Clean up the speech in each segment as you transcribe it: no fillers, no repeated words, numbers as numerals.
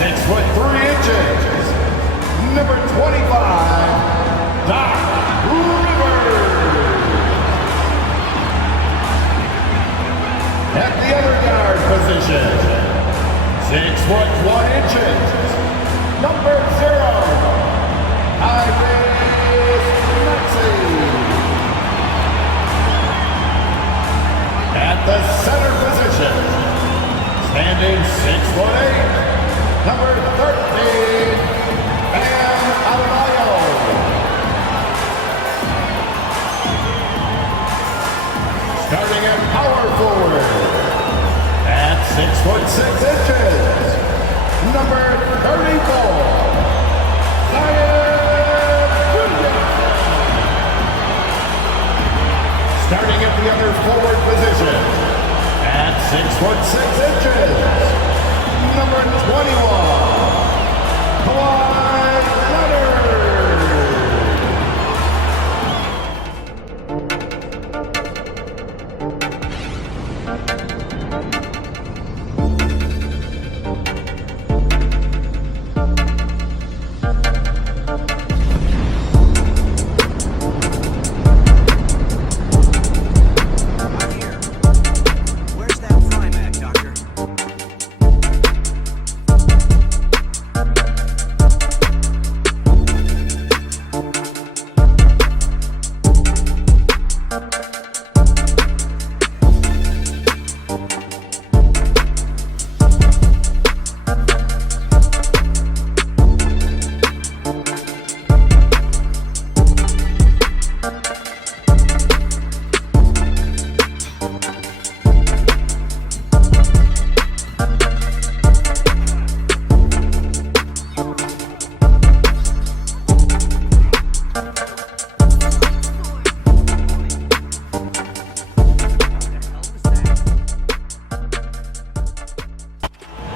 6'3", number 25, Doc Rivers. At the other guard position, 6'1", number 0, at the center position, standing 6'8", number 13, Bam Adebayo. Starting at power forward, at 6'6", number 34, starting at the other forward position, at 6'6", number 21, Kawhi Leonard.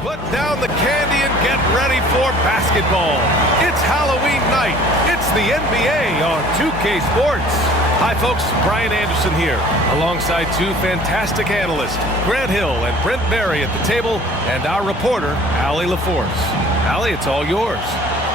Put down the candy and get ready for basketball. It's Halloween night. It's the NBA on 2K Sports. Hi folks, Brian Anderson here, alongside two fantastic analysts, Grant Hill and Brent Berry at the table, and our reporter, Allie LaForce. Allie, it's all yours.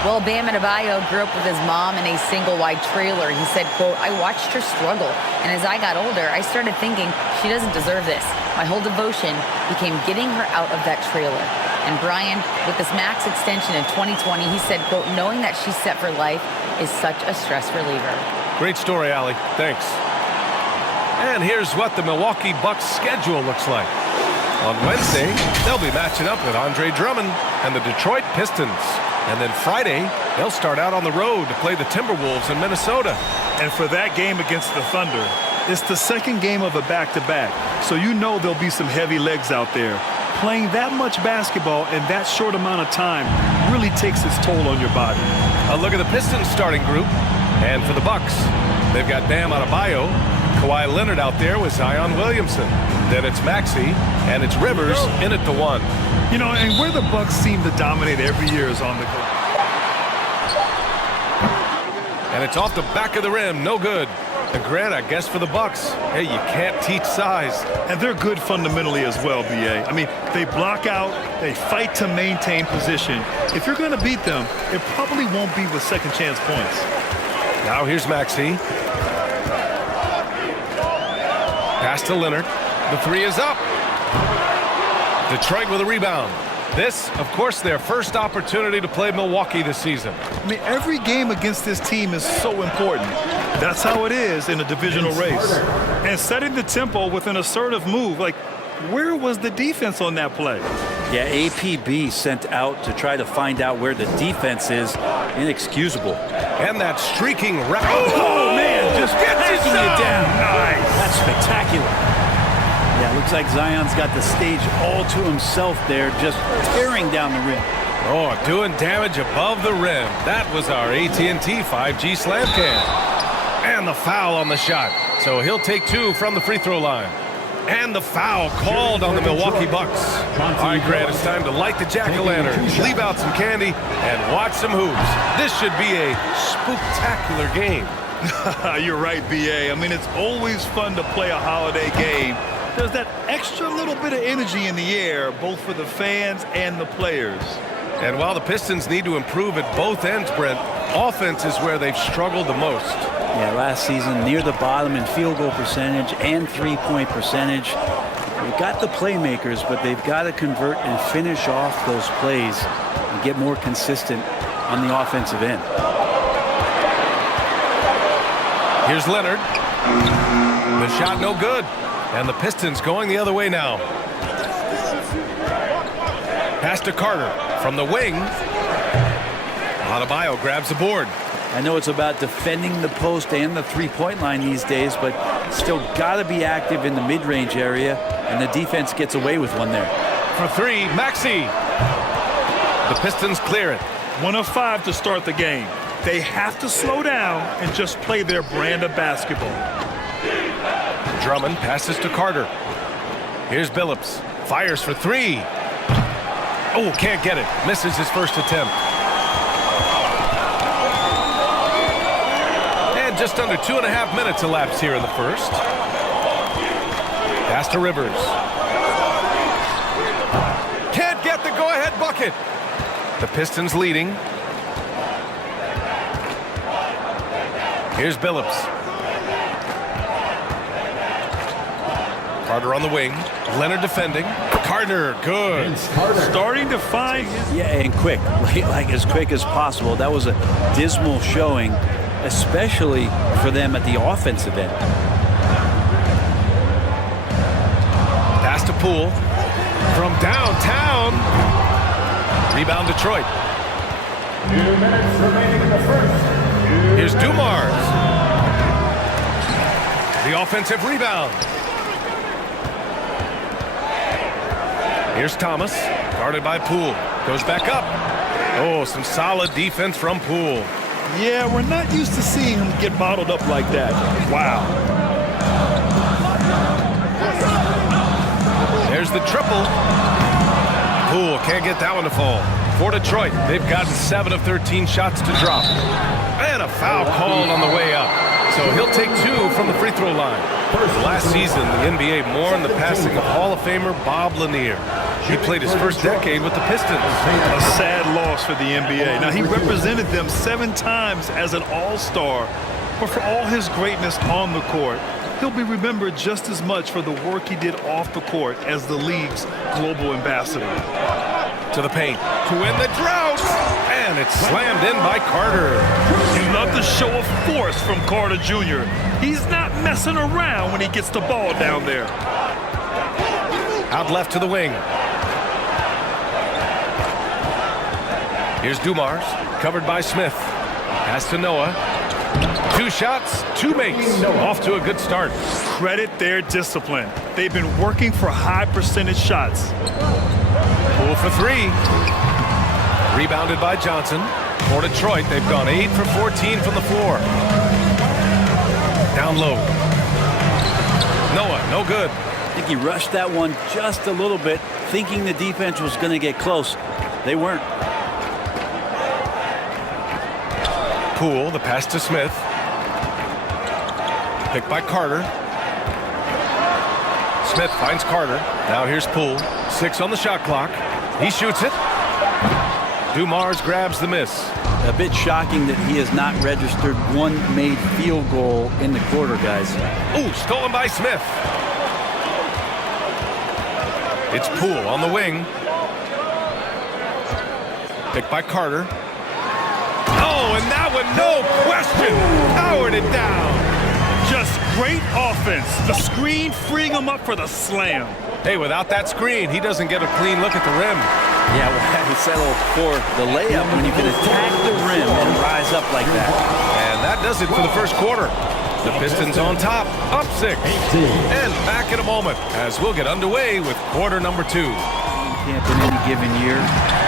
Well, Bam Adebayo grew up with his mom in a single-wide trailer. He said, quote, "I watched her struggle, and as I got older, I started thinking she doesn't deserve this. My whole devotion became getting her out of that trailer." And Brian, with this max extension in 2020, he said, quote, "Knowing that she's set for life is such a stress reliever." Great story, Allie. Thanks. And here's what the Milwaukee Bucks schedule looks like. On Wednesday, they'll be matching up with Andre Drummond and the Detroit Pistons. And then Friday, they'll start out on the road to play the Timberwolves in Minnesota. And for that game against the Thunder, it's the second game of a back-to-back. So you know there'll be some heavy legs out there. Playing that much basketball in that short amount of time really takes its toll on your body. A look at the Pistons starting group. And for the Bucks, they've got Bam Adebayo, Kawhi Leonard out there with Zion Williamson. Then it's Maxey, and it's Rivers in at the 1. You know, and where the Bucks seem to dominate every year is on the court. And it's off the back of the rim, no good. And Grant, I guess for the Bucks, hey, you can't teach size. And they're good fundamentally as well, B.A. I mean, they block out, they fight to maintain position. If you're going to beat them, it probably won't be with second chance points. Now here's Maxey. Pass to Leonard. The 3 is up. Detroit with a rebound. This, of course, their first opportunity to play Milwaukee this season. I mean, every game against this team is so important. That's how it is in a divisional race. And setting the tempo with an assertive move, like, where was the defense on that play? Yeah, APB sent out to try to find out where the defense is. Inexcusable. And that streaking route. Oh, man, just packing you down. Nice. That's spectacular. Yeah, looks like Zion's got the stage all to himself there, just tearing down the rim. Oh, doing damage above the rim. That was our AT&T 5G slam cam. And the foul on the shot. So he'll take 2 from the free throw line. And the foul called on the Milwaukee Bucks. All right, Grant, it's time to light the jack-o'-lantern, leave out some candy, and watch some hoops. This should be a spooktacular game. You're right, B.A. I mean, it's always fun to play a holiday game. There's that extra little bit of energy in the air, both for the fans and the players. And while the Pistons need to improve at both ends, Brent, offense is where they've struggled the most. Yeah, last season near the bottom in field goal percentage and three-point percentage. They've got the playmakers, but they've got to convert and finish off those plays and get more consistent on the offensive end. Here's Leonard. The shot no good. And the Pistons going the other way now. Pass to Carter from the wing. Adebayo grabs the board. I know it's about defending the post and the three-point line these days, but still got to be active in the mid-range area, and the defense gets away with one there. For three, Maxey. The Pistons clear it. 1 of 5 to start the game. They have to slow down and just play their brand of basketball. Drummond passes to Carter. Here's Billups. Fires for three. Oh, can't get it. Misses his first attempt. And just under 2.5 minutes elapsed here in the first. Pass to Rivers. Can't get the go-ahead bucket. The Pistons leading. Here's Billups. Carter on the wing. Leonard defending. Carter, good. Starting to find his... Yeah, and quick, like as quick as possible. That was a dismal showing, especially for them at the offensive end. Pass to Poole. From downtown. Rebound Detroit. 2 minutes remaining in the first. Here's Dumars. The offensive rebound. Here's Thomas, guarded by Poole. Goes back up. Oh, some solid defense from Poole. Yeah, we're not used to seeing him get bottled up like that. Wow. There's the triple. Poole can't get that one to fall. For Detroit, they've gotten 7 of 13 shots to drop. And a foul called on the way up. So he'll take 2 from the free throw line. Last season, the NBA mourned the passing of Hall of Famer Bob Lanier. He played his first decade with the Pistons. A sad loss for the NBA. Now, he represented them 7 times as an all-star, but for all his greatness on the court, he'll be remembered just as much for the work he did off the court as the league's global ambassador. To the paint, to win the drought, and it's slammed in by Carter. You love the show of force from Carter Jr. He's not messing around when he gets the ball down there. Out left to the wing. Here's Dumars, covered by Smith. Pass to Noah. 2 shots, 2 makes. Off to a good start. Credit their discipline. They've been working for high percentage shots. Poole for 3. Rebounded by Johnson. For Detroit, they've gone 8 for 14 from the floor. Down low. Noah, no good. I think he rushed that one just a little bit, thinking the defense was going to get close. They weren't. Poole, the pass to Smith. Picked by Carter. Smith finds Carter. Now here's Poole. 6 on the shot clock. He shoots it. Dumars grabs the miss. A bit shocking that he has not registered 1 made field goal in the quarter, guys. Ooh, stolen by Smith. It's Poole on the wing. Picked by Carter. Oh, and that one, no question, powered it down. Just great offense. The screen freeing him up for the slam. Hey, without that screen, he doesn't get a clean look at the rim. Yeah, we'll have to settle for the layup when you can attack the rim and rise up like that. And that does it for the first quarter. The Pistons on top, up 6. And back in a moment as we'll get underway with quarter number 2. Camp in any given year,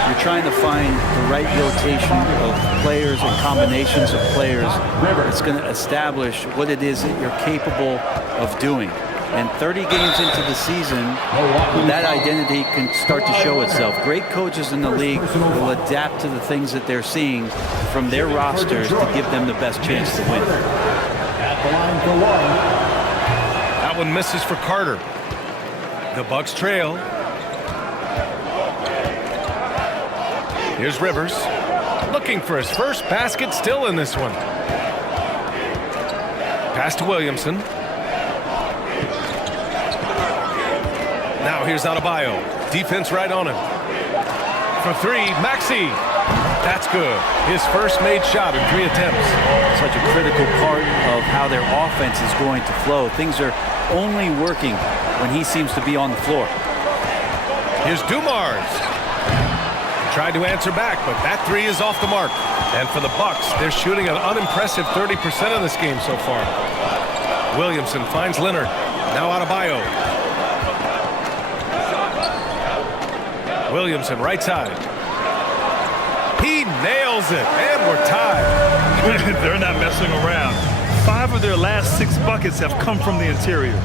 you're trying to find the right rotation of players and combinations of players that's going to establish what it is that you're capable of doing. And 30 games into the season, that identity can start to show itself. Great coaches in the league will adapt to the things that they're seeing from their rosters to give them the best chance to win. At the line for 1. That one misses for Carter. The Bucks trail. Here's Rivers, looking for his first basket, still in this one. Pass to Williamson. Now here's Adebayo. Defense right on him. For three, Maxey. That's good. His first made shot in 3 attempts. Such a critical part of how their offense is going to flow. Things are only working when he seems to be on the floor. Here's Dumars. Tried to answer back, but that 3 is off the mark. And for the Bucks, they're shooting an unimpressive 30% in this game so far. Williamson finds Leonard. Now Adebayo. Williamson, right side. He nails it, and we're tied. They're not messing around. 5 of their last 6 buckets have come from the interior.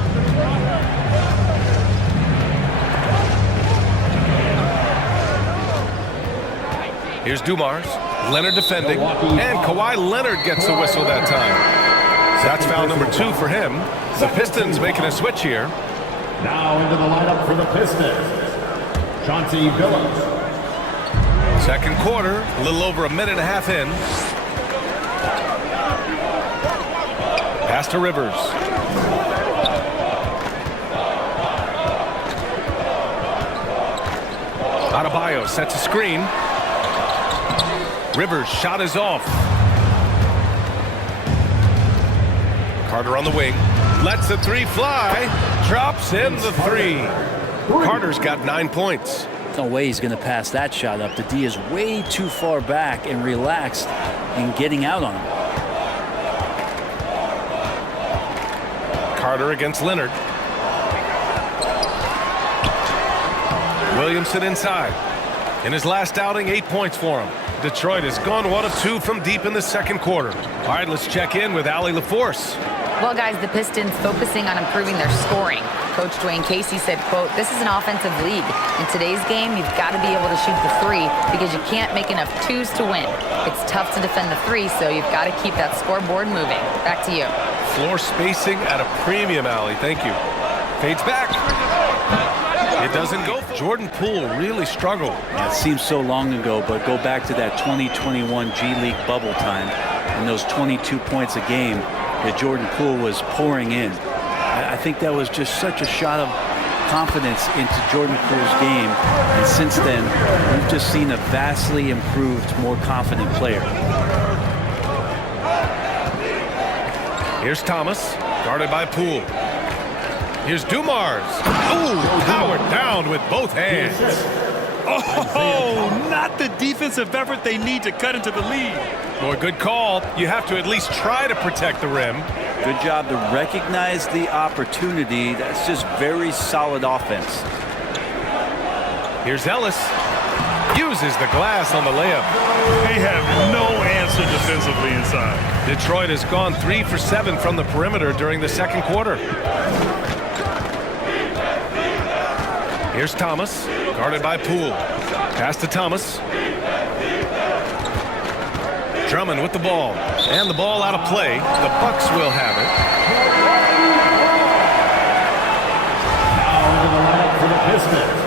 Here's Dumars. Leonard defending, and Kawhi Leonard gets the whistle that time. That's foul number 2 for him. The Pistons making a switch here. Now into the lineup for the Pistons, Chauncey Billups. Second quarter, a little over a minute and a half in. Pass to Rivers. Adebayo sets a screen. Rivers' shot is off. Carter on the wing. Lets the 3 fly. Drops in the 3. Carter's got 9 points. No way he's going to pass that shot up. The D is way too far back and relaxed in getting out on him. Carter against Leonard. Williamson inside. In his last outing, 8 points for him. Detroit has gone 1 of 2 from deep in the second quarter. All right, let's check in with Allie LaForce. Well, guys, the Pistons focusing on improving their scoring. Coach Dwayne Casey said, quote, "This is an offensive league. In today's game, you've got to be able to shoot the 3 because you can't make enough 2s to win. It's tough to defend the 3, so you've got to keep that scoreboard moving." Back to you. Floor spacing at a premium, Allie. Thank you. Fades back. It doesn't go. Jordan Poole really struggled. Yeah, it seems so long ago, but go back to that 2021 G League bubble time and those 22 points a game that Jordan Poole was pouring in. I think that was just such a shot of confidence into Jordan Poole's game. And since then, we've just seen a vastly improved, more confident player. Here's Thomas, guarded by Poole. Here's Dumars. Ooh, powered down with both hands. Oh, not the defensive effort they need to cut into the lead. Boy, good call. You have to at least try to protect the rim. Good job to recognize the opportunity. That's just very solid offense. Here's Ellis. Uses the glass on the layup. They have no answer defensively inside. Detroit has gone 3 for 7 from the perimeter during the second quarter. Here's Thomas, guarded by Poole. Pass to Thomas. Drummond with the ball. And the ball out of play. The Bucks will have it. Now into the lineup for the Pistons,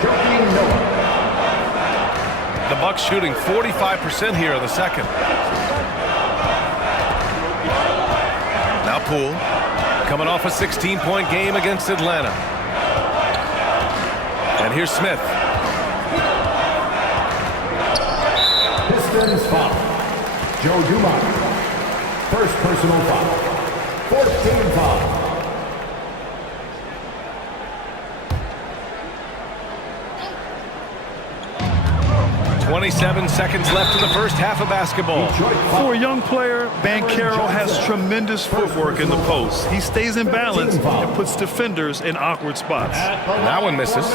Joakim Noah. The Bucks shooting 45% here in the second. Now Poole, coming off a 16-point game against Atlanta. And here's Smith. Pistons foul. Joe Dumars. First personal foul. 14 foul. 27 seconds left in the first half of basketball. For a young player, Banchero has tremendous footwork in the post. He stays in balance and puts defenders in awkward spots. That one misses.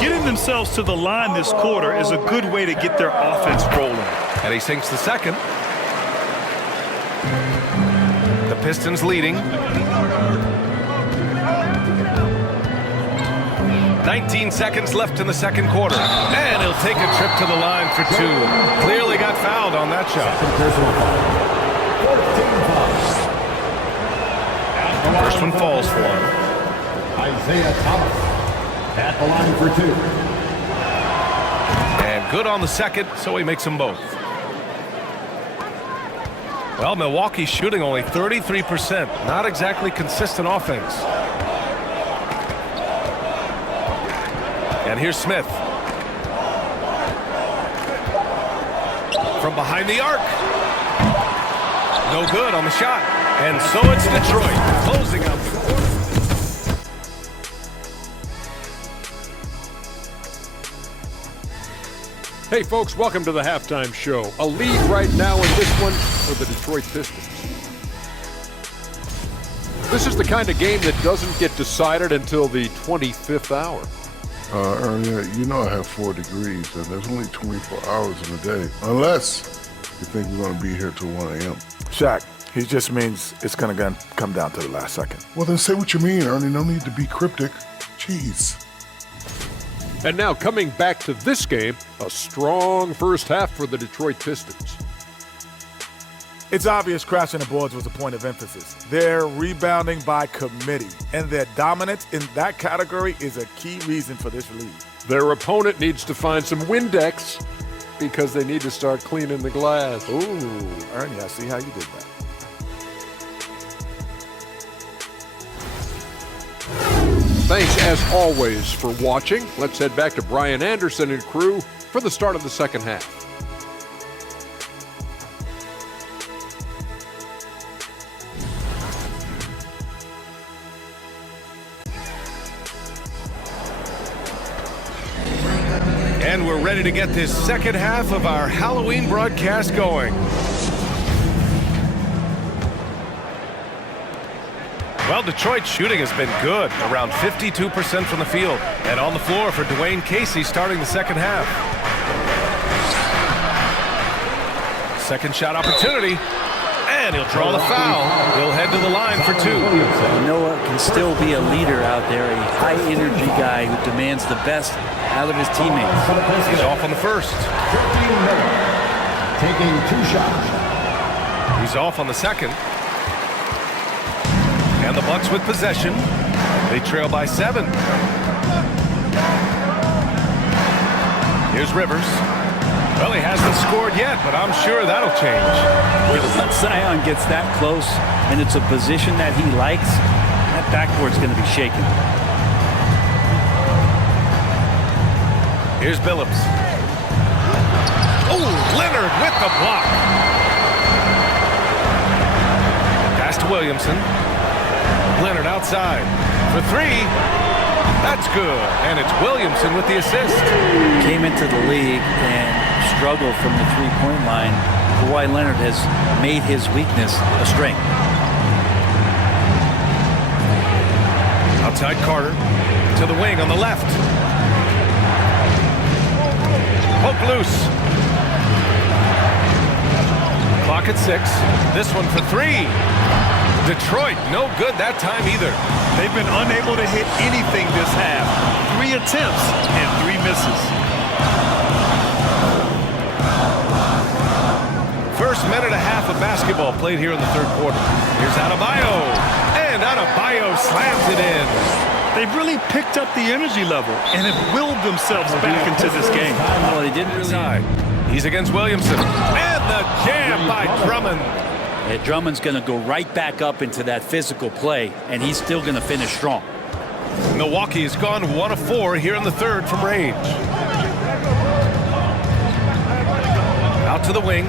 Getting themselves to the line this quarter is a good way to get their offense rolling. And he sinks the second. The Pistons leading. 19 seconds left in the second quarter. And he'll take a trip to the line for 2. Clearly got fouled on that shot. First one falls for him. Isaiah Thomas at the line for 2. And good on the second, so he makes them both. Well, Milwaukee's shooting only 33%. Not exactly consistent offense. And here's Smith. From behind the arc. No good on the shot. And so it's Detroit closing out the quarter. Hey folks, welcome to the halftime show. A lead right now in this one for the Detroit Pistons. This is the kind of game that doesn't get decided until the 25th hour. Earlier, you know I have 4 degrees, and there's only 24 hours in a day. Unless you think we're going to be here till 1 a.m. Shaq, he just means it's going to come down to the last second. Well, then say what you mean, Ernie. No need to be cryptic. Jeez. And now coming back to this game, a strong first half for the Detroit Pistons. It's obvious crashing the boards was a point of emphasis. They're rebounding by committee, and their dominance in that category is a key reason for this lead. Their opponent needs to find some Windex because they need to start cleaning the glass. Ooh, Ernie, I see how you did that. Thanks, as always, for watching. Let's head back to Brian Anderson and crew for the start of the second half. And we're ready to get this second half of our Halloween broadcast going. Well, Detroit's shooting has been good, around 52% from the field. And on the floor for Dwayne Casey starting the second half. Second shot opportunity, and he'll draw the foul. He'll head to the line for 2. Noah can still be a leader out there, a high-energy guy who demands the best out of his teammates. He's off on the first. Taking 2 shots. He's off on the second. And the Bucks with possession. They trail by 7. Here's Rivers. Well, he hasn't scored yet, but I'm sure that'll change. Once Zion gets that close and it's a position that he likes, that backboard's going to be shaking. Here's Billups. Oh, Leonard with the block. Pass to Williamson. Leonard outside for 3. That's good. And it's Williamson with the assist. Came into the league and struggled from the three-point line. Kawhi Leonard has made his weakness a strength. Outside Carter to the wing on the left. Poke loose. Clock at 6. This one for 3. Detroit, no good that time either. They've been unable to hit anything this half. 3 attempts and 3 misses. First minute and a half of basketball played here in the third quarter. Here's Adebayo. And Adebayo slams it in. They've really picked up the energy level and have willed themselves back into this game. Well, they didn't really. He's against Williamson. And the jam by Drummond. Yeah, Drummond's going to go right back up into that physical play, and he's still going to finish strong. Milwaukee has gone 1 of 4 here in the third from range. Out to the wing.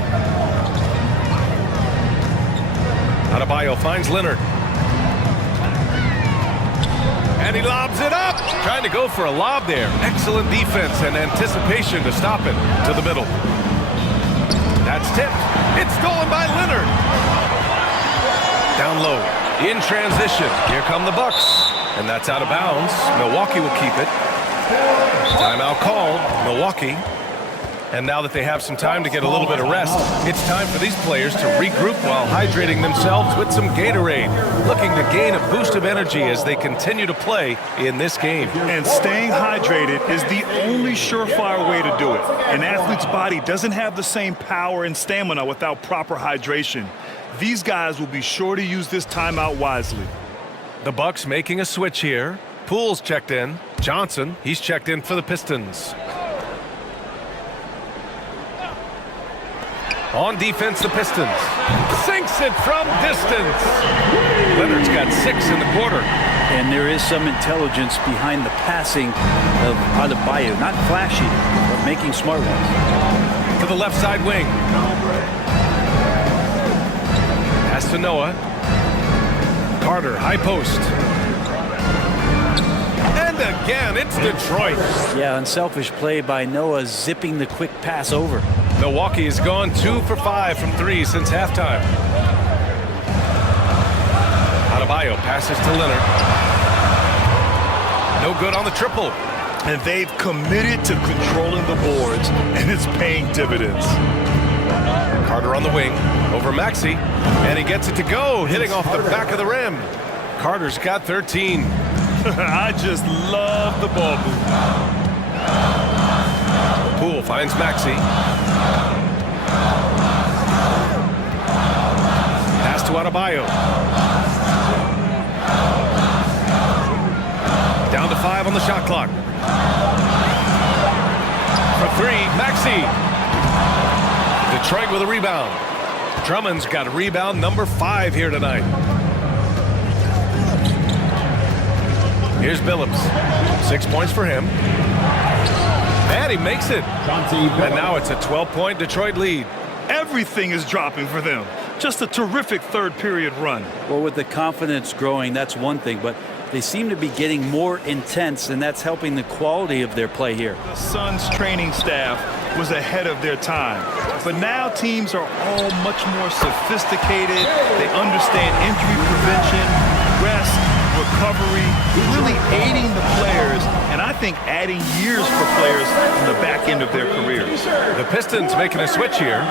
Adebayo finds Leonard. And he lobs it up. Trying to go for a lob there. Excellent defense and anticipation to stop it to the middle. That's tipped. It's stolen by Leonard. Down low. In transition. Here come the Bucks. And that's out of bounds. Milwaukee will keep it. Timeout called. Milwaukee. And now that they have some time to get a little bit of rest, it's time for these players to regroup while hydrating themselves with some Gatorade, looking to gain a boost of energy as they continue to play in this game. And staying hydrated is the only surefire way to do it. An athlete's body doesn't have the same power and stamina without proper hydration. These guys will be sure to use this timeout wisely. The Bucks making a switch here. Poole's checked in. Johnson, he's checked in for the Pistons. On defense, the Pistons. Sinks it from distance. Leonard's got 6 in the quarter. And there is some intelligence behind the passing of Adebayo. Not flashy, but making smart ones. To the left side wing. Pass to Noah. Carter, high post. And again, it's Detroit. Yeah, unselfish play by Noah, zipping the quick pass over. Milwaukee has gone 2 for 5 from 3 since halftime. Adebayo passes to Leonard. No good on the triple. And they've committed to controlling the boards, and it's paying dividends. Carter on the wing, over Maxey, and he gets it to go, hitting off the back of the rim. Carter's got 13. I just love the ball movement. Poole finds Maxey. Pass to Adebayo. Down to 5 on the shot clock. For 3, Maxey. Detroit with a rebound. Drummond's got a rebound number 5 here tonight. Here's Billups. 6 points for him. And he makes it. And now it's a 12-point Detroit lead. Everything is dropping for them. Just a terrific third period run. Well, with the confidence growing, that's one thing, but they seem to be getting more intense, and that's helping the quality of their play here. The Suns training staff was ahead of their time. But now teams are all much more sophisticated. They understand injury prevention, rest, recovery, really aiding the players, and I think adding years for players in the back end of their careers. The Pistons making a switch here.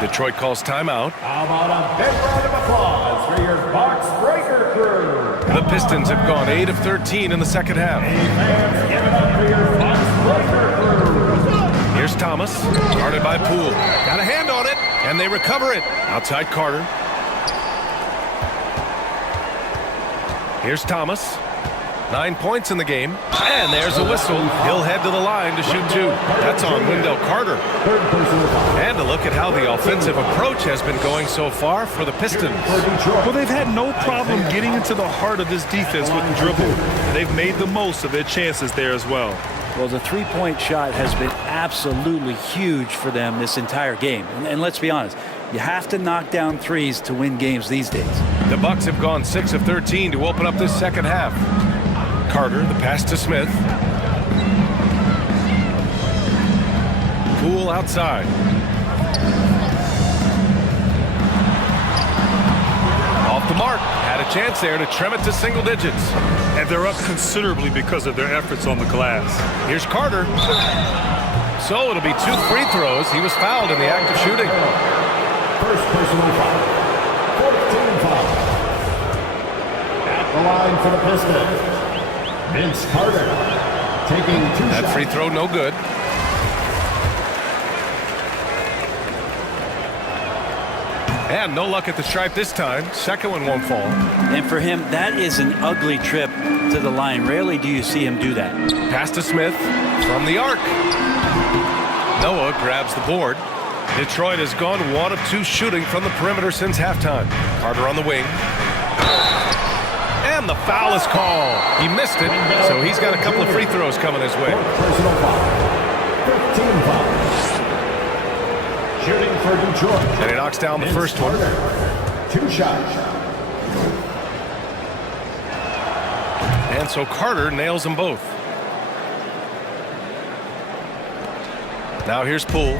Detroit calls timeout. How about a big round of applause for your box breaker crew? The Pistons have gone 8 of 13 in the second half. Fans, give it up for your box breaker crew. Here's Thomas, guarded by Poole. Got a hand on it, and they recover it. Outside Carter. Here's Thomas. 9 points in the game. And there's a whistle. He'll head to the line to shoot 2. That's on Wendell Carter. And a look at how the offensive approach has been going so far for the Pistons. Well, they've had no problem getting into the heart of this defense with the dribble. They've made the most of their chances there as well. Well, the three-point shot has been absolutely huge for them this entire game. And let's be honest, you have to knock down threes to win games these days. The Bucks have gone 6 of 13 to open up this second half. Carter, the pass to Smith. Poole outside. Off the mark. Had a chance there to trim it to single digits. And they're up considerably because of their efforts on the glass. Here's Carter. So it'll be 2 free throws. He was fouled in the act of shooting. First personal foul. 14 foul. At the line for the Pistons, Vince Carter taking 2 shots. That free throw no good. And no luck at the stripe this time. Second one won't fall. And for him, that is an ugly trip to the line. Rarely do you see him do that. Pass to Smith from the arc. Noah grabs the board. Detroit has gone 1 of 2 shooting from the perimeter since halftime. Carter on the wing. And the foul is called. He missed it, so he's got a couple of free throws coming his way. Personal foul. 15 fouls. Shooting for Detroit. And he knocks down the first one. 2 shots. And so Carter nails them both. Now here's Poole.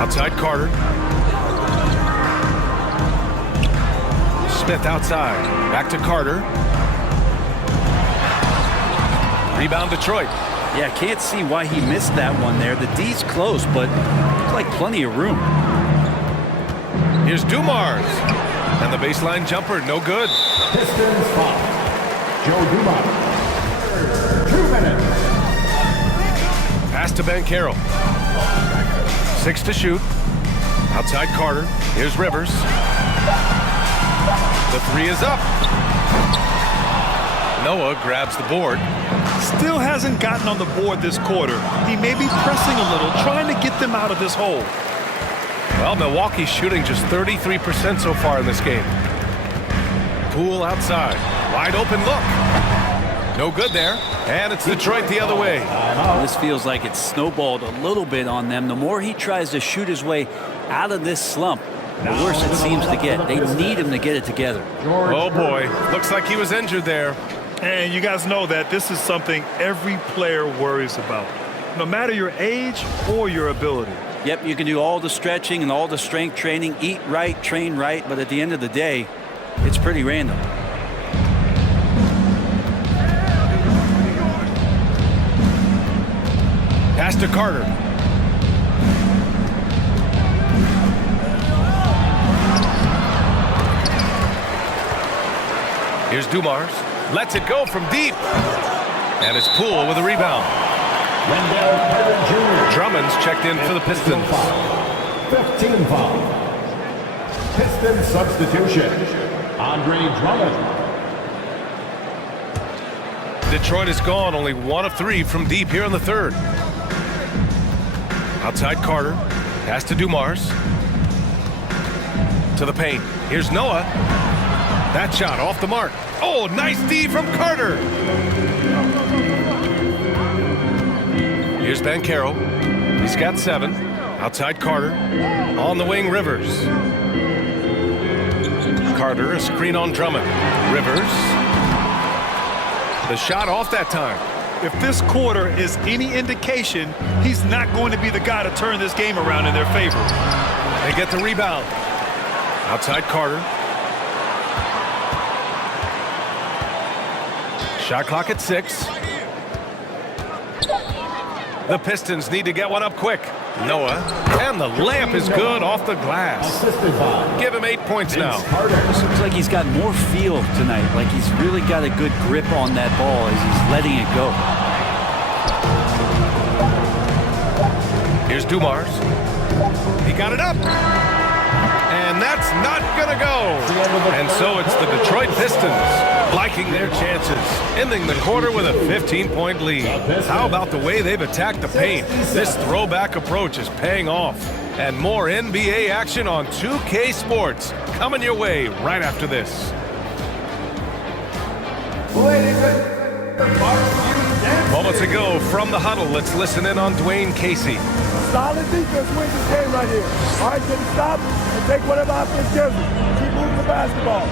Outside Carter. Smith outside. Back to Carter. Rebound Detroit. Yeah, can't see why he missed that one there. The D's close, but looks like plenty of room. Here's Dumars. And the baseline jumper, no good. Pistons foul. Joe Dumars. 2 minutes. Pass to Banchero. 6 to shoot. Outside Carter. Here's Rivers. The 3 is up. Noah grabs the board. still hasn't gotten on the board this quarter. He may be pressing a little, trying to get them out of this hole. Well, Milwaukee's shooting just 33% so far in this game. Poole outside. Wide open look. No good there. And it's Detroit the other way. This feels like it's snowballed a little bit on them. The more he tries to shoot his way out of this slump, the worse it seems to get. They need him to get it together. Oh, boy. Looks like he was injured there. And you guys know that this is something every player worries about, no matter your age or your ability. Yep, you can do all the stretching and all the strength training, eat right, train right, but at the end of the day, it's pretty random. Pass to Carter. Here's Dumars. Lets it go from deep. And it's Poole with a rebound. Drummond's checked in for the Pistons. 15 foul. Pistons substitution. Andre Drummond. Detroit is gone, only 1 of 3 from deep here in the third. Outside Carter. Pass to Dumars. To the paint. Here's Noah. That shot off the mark. Oh, nice D from Carter. Here's Banchero. He's got 7. Outside Carter. On the wing, Rivers. Carter, a screen on Drummond. Rivers. The shot off that time. If this quarter is any indication, he's not going to be the guy to turn this game around in their favor. They get the rebound. Outside Carter. Shot clock at 6. The Pistons need to get one up quick. Noah. And the layup is good off the glass. Give him 8 points now. This looks like he's got more feel tonight, like he's really got a good grip on that ball as he's letting it go. Here's Dumars. He got it up. And that's not gonna go. And so it's the Detroit Pistons liking their chances, ending the quarter with a 15-point lead. How about the way they've attacked the paint? This throwback approach is paying off. And more NBA action on 2K Sports coming your way right after this. Moments ago from the huddle, let's listen in on Dwayne Casey. Solid defense wins this game right here. All right, can stop and take whatever offense gives them. Keep moving the basketball.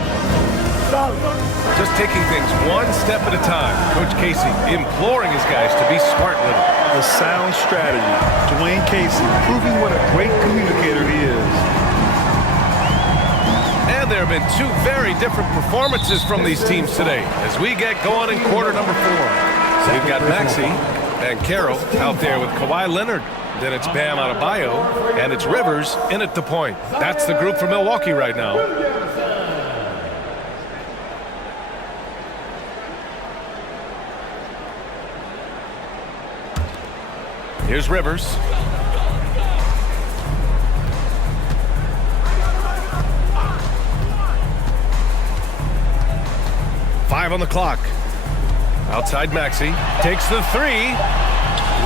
Solid. Just taking things one step at a time. Coach Casey imploring his guys to be smart with it. The sound strategy. Dwayne Casey proving what a great communicator he is. And there have been 2 very different performances from these teams today as we get going in quarter number 4. So we've got Maxey and Carroll out there with Kawhi Leonard. Then it's Bam Adebayo, and it's Rivers in at the point. That's the group for Milwaukee right now. Here's Rivers. Five on the clock. Outside Maxey. Takes the 3.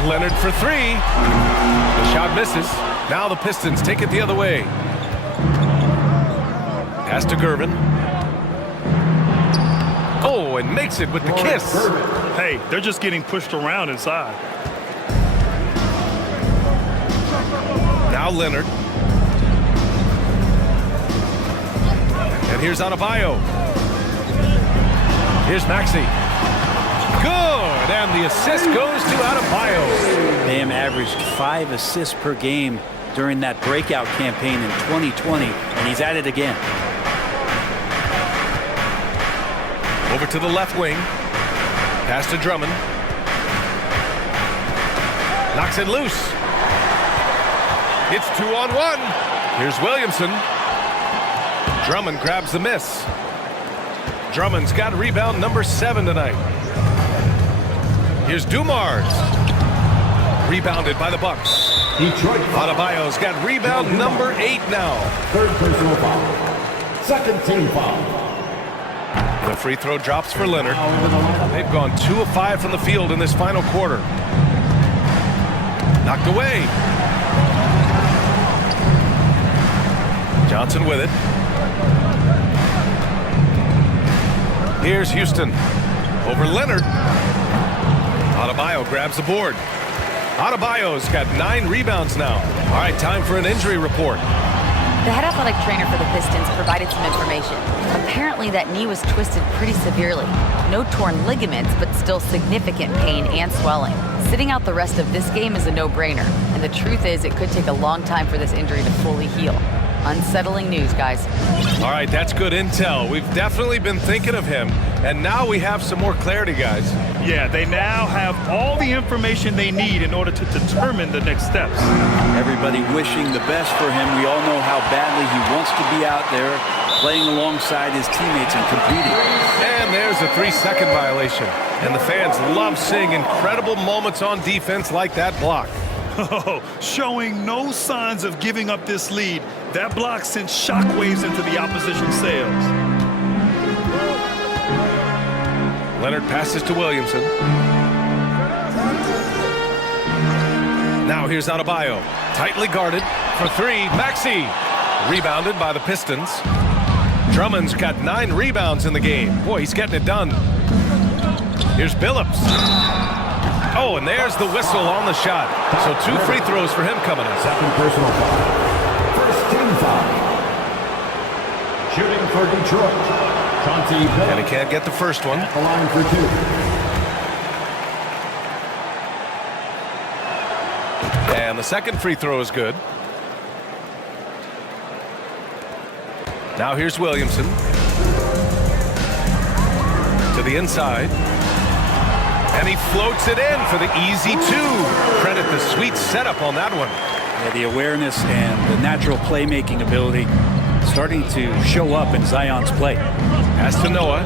Leonard for 3. The shot misses. Now the Pistons take it the other way. Pass to Gervin. Oh, and makes it with the kiss. Hey, they're just getting pushed around inside. Now Leonard. And here's Adebayo. Here's Maxey. Good, and the assist goes to Adebayo. Bam averaged 5 assists per game during that breakout campaign in 2020, and he's at it again. Over to the left wing. Pass to Drummond. Knocks it loose. It's 2-on-1. Here's Williamson. Drummond grabs the miss. Drummond's got rebound number 7 tonight. Here's Dumars. Rebounded by the Bucks. Adebayo's got rebound number 8 now. Third personal foul. Second team foul. The free throw drops for Leonard. They've gone 2 of 5 from the field in this final quarter. Knocked away. Johnson with it. Here's Houston. Over Leonard. Adebayo grabs the board. Adebayo's got 9 rebounds now. All right, time for an injury report. The head athletic trainer for the Pistons provided some information. Apparently that knee was twisted pretty severely. No torn ligaments, but still significant pain and swelling. Sitting out the rest of this game is a no-brainer. And the truth is it could take a long time for this injury to fully heal. Unsettling news, guys. All right, that's good intel. We've definitely been thinking of him. And now we have some more clarity, guys. Yeah, they now have all the information they need in order to determine the next steps. Everybody wishing the best for him. We all know how badly he wants to be out there playing alongside his teammates and competing. And there's a 3-second violation. And the fans love seeing incredible moments on defense like that block. Oh, showing no signs of giving up this lead. That block sent shockwaves into the opposition sails. Leonard passes to Williamson. Now here's Adebayo. Tightly guarded for 3. Maxey. Rebounded by the Pistons. Drummond's got 9 rebounds in the game. Boy, he's getting it done. Here's Billups. Oh, and there's the whistle on the shot. So 2 free throws for him coming up. Second personal foul. First team foul. Shooting for Detroit. And he can't get the first one. At the line for 2. And the second free throw is good. Now here's Williamson. To the inside. And he floats it in for the easy 2. Credit the sweet setup on that one. Yeah, the awareness and the natural playmaking ability starting to show up in Zion's play. Pass to Noah.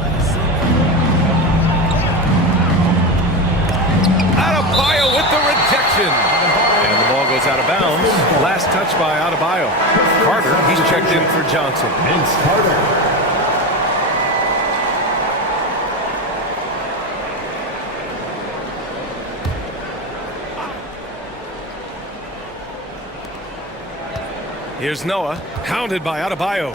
Adebayo with the rejection. And the ball goes out of bounds. Last touch by Adebayo. Carter, he's checked in for Johnson. Vince Carter. Here's Noah, hounded by Adebayo.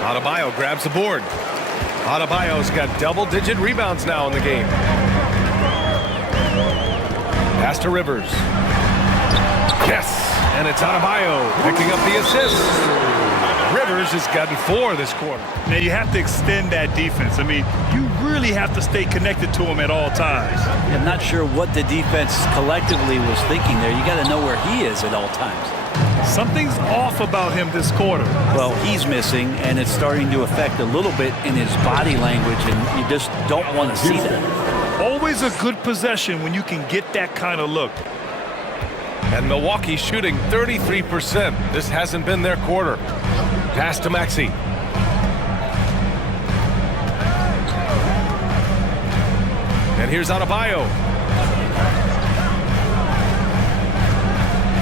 Adebayo grabs the board. Adebayo's got double-digit rebounds now in the game. Pass to Rivers. Yes, and it's Adebayo picking up the assist. Rivers has gotten 4 this quarter. Now you have to extend that defense. I mean, you really have to stay connected to him at all times. I'm not sure what the defense collectively was thinking there. You got to know where he is at all times. Something's off about him this quarter. Well, he's missing, and it's starting to affect a little bit in his body language, and you just don't want to see that. Always a good possession when you can get that kind of look. And Milwaukee shooting 33%. This hasn't been their quarter. Pass to Maxey. And here's Adebayo.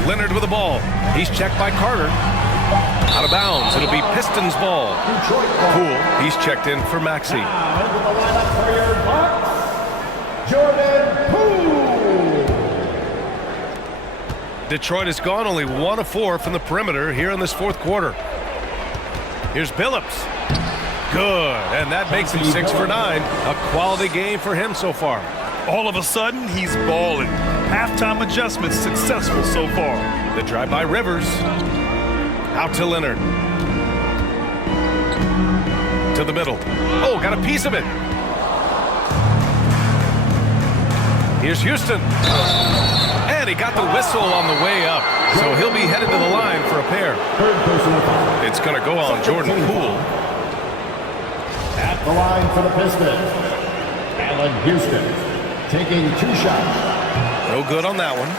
Leonard with the ball. He's checked by Carter. Out of bounds. It'll be Pistons ball. Poole. He's checked in for Maxey. Into the lineup for your Bucks, Jordan Poole. Detroit has gone only 1 of 4 from the perimeter here in this fourth quarter. Here's Billups. Good, and that makes him 6 for 9. A quality game for him so far. All of a sudden, he's balling. Halftime adjustments successful so far. The drive by Rivers. Out to Leonard. To the middle. Oh, got a piece of it. Here's Houston. And he got the whistle on the way up. So he'll be headed to the line for a pair. It's going to go on Jordan Poole. At the line for the Pistons, Allen Houston taking 2 shots. No good on that one.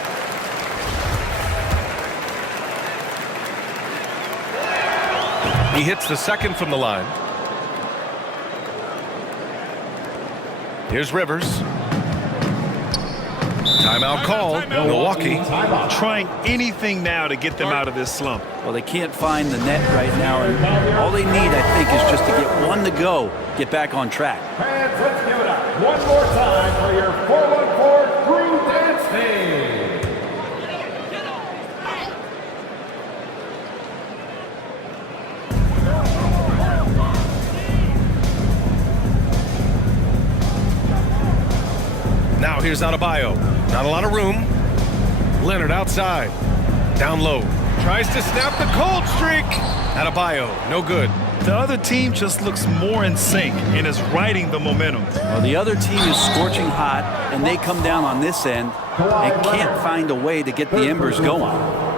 He hits the second from the line. Here's Rivers. Timeout called. Milwaukee. Trying anything now to get them out of this slump. Well, they can't find the net right now, and all they need, I think, is just to get one to go, get back on track. Fans, let's give it up one more time for your 414 crew dance team. Now here's Adebayo. Not a lot of room. Leonard outside. Down low. Tries to snap the cold streak. Adebayo, no good. The other team just looks more in sync and is riding the momentum. Well, the other team is scorching hot, and they come down on this end and can't find a way to get the embers going.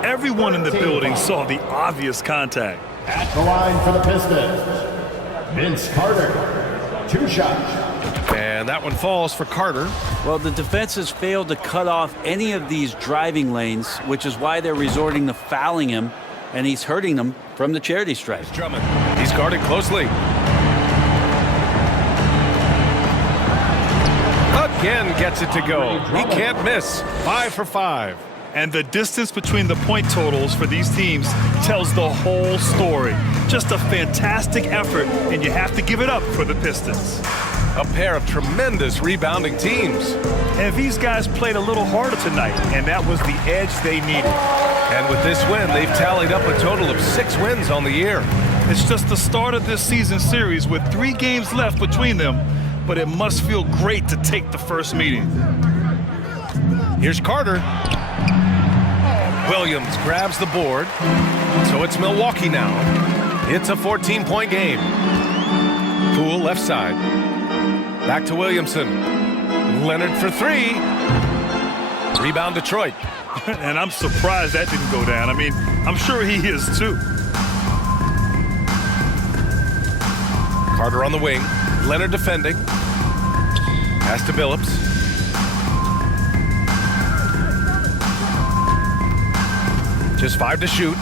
Everyone in the building saw the obvious contact. At the line for the Pistons, Vince Carter. 2 shots. And that one falls for Carter. Well, the defense has failed to cut off any of these driving lanes, which is why they're resorting to fouling him, and he's hurting them from the charity stripe. Drummond. He's guarded closely. Again gets it to go. He can't miss. 5 for 5. And the distance between the point totals for these teams tells the whole story. Just a fantastic effort, and you have to give it up for the Pistons. A pair of tremendous rebounding teams. And these guys played a little harder tonight, and that was the edge they needed. And with this win, they've tallied up a total of 6 wins on the year. It's just the start of this season series with 3 games left between them, but it must feel great to take the first meeting. Here's Carter. Williams grabs the board. So it's Milwaukee now. It's a 14-point game. Poole left side. Back to Williamson. Leonard for 3. Rebound Detroit. And I'm surprised that didn't go down. I mean, I'm sure he is too. Carter on the wing. Leonard defending. Pass to Billups. Just 5 to shoot.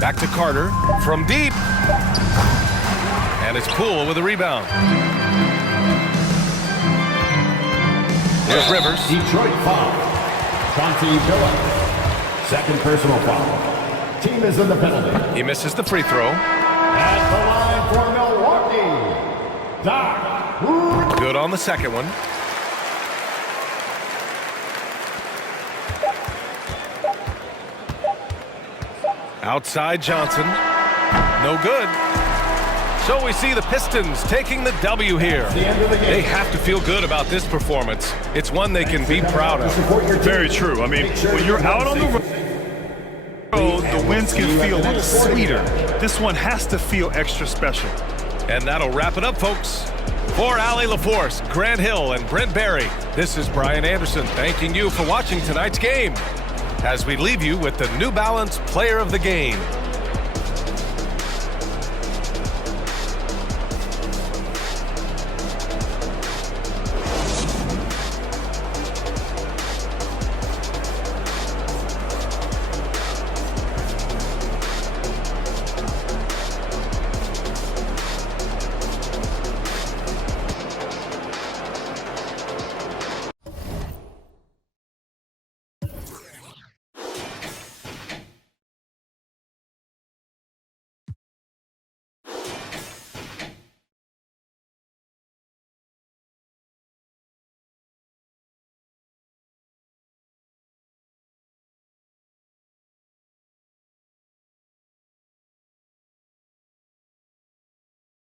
Back to Carter from deep. And it's Poole with a rebound. Here's Rivers. Detroit foul. Monty Billups. Second personal foul. Team is in the penalty. He misses the free throw. At the line for Milwaukee, Doc. Good on the second one. Outside Johnson. No good. So we see the Pistons taking the W here. They have to feel good about this performance. It's one they can be proud of. Very true. I mean, when you're out on the road, the wins can feel a little sweeter. This one has to feel extra special. And that'll wrap it up, folks. For Allie LaForce, Grant Hill, and Brent Barry, this is Brian Anderson thanking you for watching tonight's game as we leave you with the New Balance Player of the Game.